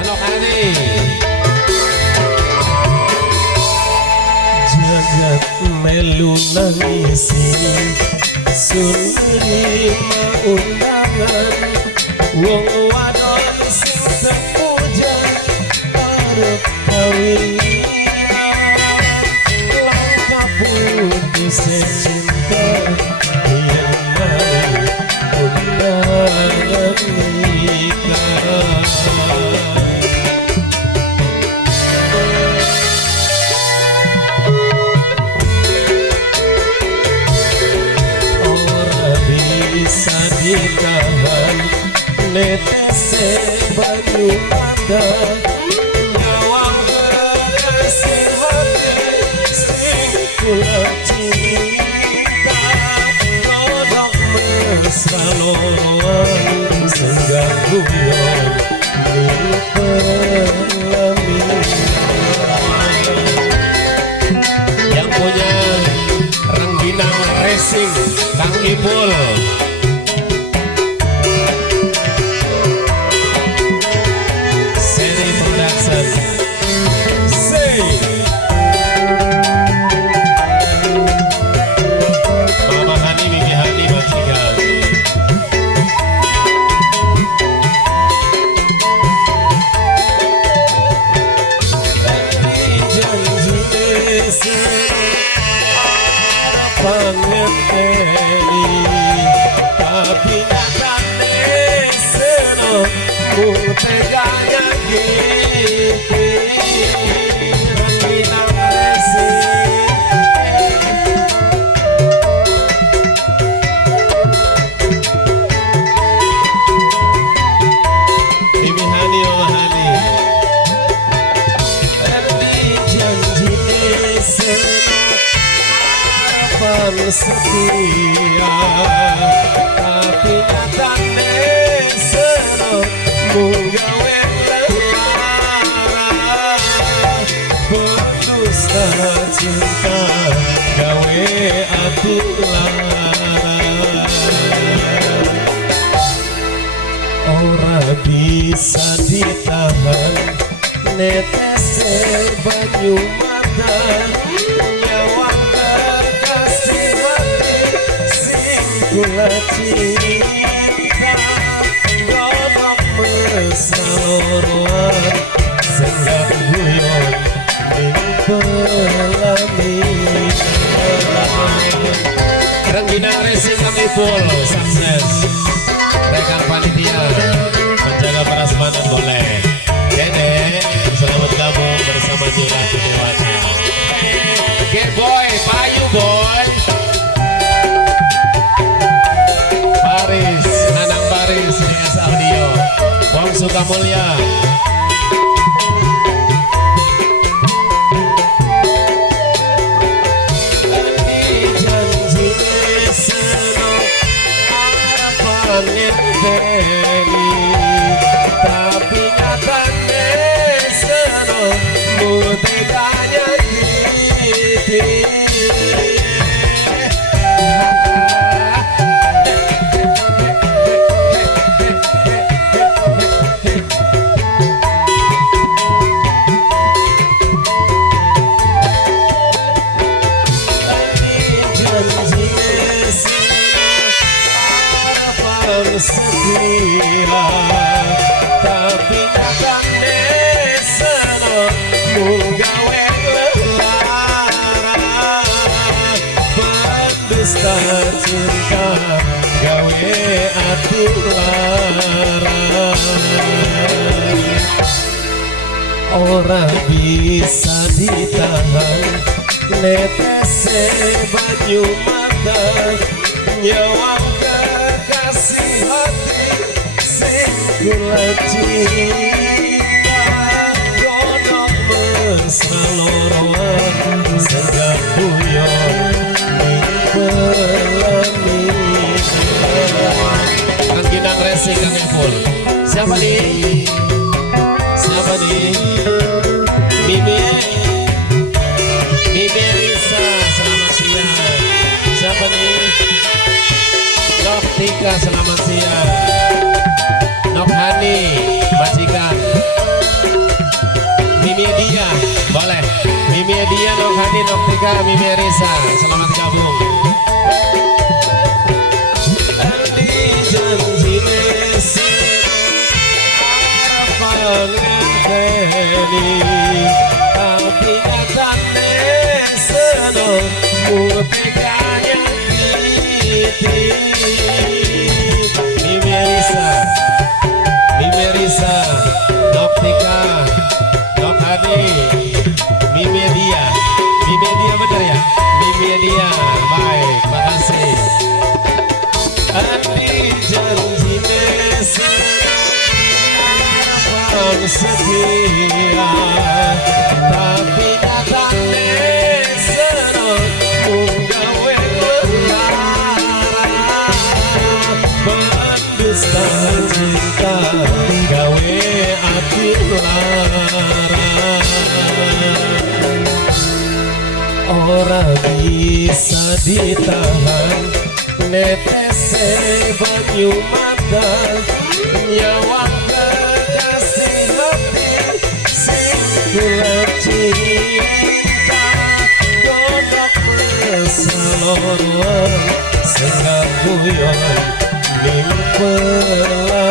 Senokani jagat melu nangisi sun nerima undangan wong wadon sing terpuja arep kawin langkah putih cinta yang mau undangan nikah. Ditahan netese banyu mata nyawang kekasih hati sing kula cinta kodok mesra loroan senggak guyon ning pelaminan. Yang punya Rengginang Racing Kang Ipul, pangenteni tapi nyatane seno mung teganya gini Rengginang Racing. Bibi Hani Mama Hani janji seno setia tapi nyatane seno mung gawe lara berdusta cinta gawe ati lara ora bisa ditahan netese banyu mata nyawang kula cinta godok mesra loroan senggak guyon ning pelaminan. Rengginang Racing Kang Ipul sukses rekan panitia menjaga prasmanan boleh Dede selamat gabung bersama Jurah Dewasa. Oke boy payu boy Nanang Baris Nias Audio Wong Sukamulya janji seno harapan ngenteni tapi nyatane seno muteganya gini. Setia tapi nyatane seno mung gawe lara pendusta cinta gawe ati lara ora bisa ditahan netese banyu mata nyawang kekasih hati sing kula cinta godok mesra loroan senggak guyon ning pelaminan. Rengginang Racing Kang Ipul. Siapa nih? Siapa nih? Bibi Risa, selamat siang. Siapa nih? Nok Tika, selamat siang. Nok Hani, majikan. Merisa, selamat gabung. Andi janjine harapan ngenteni, tapi nyatane seno mutekanya titik. Mimi Risa, Noptika, Nok Hadi, Mimi Dia bener ya? Mimi Dia, baik, makasih. Andi janjine harapan setia, tapi nyatane seno munggawe pendusta cinta gawe ati lara. Ora bisa ditahan netese banyu mata nyawa kekasih hati sing kula cinta kodok pesalon sing guyon ning pelaminan.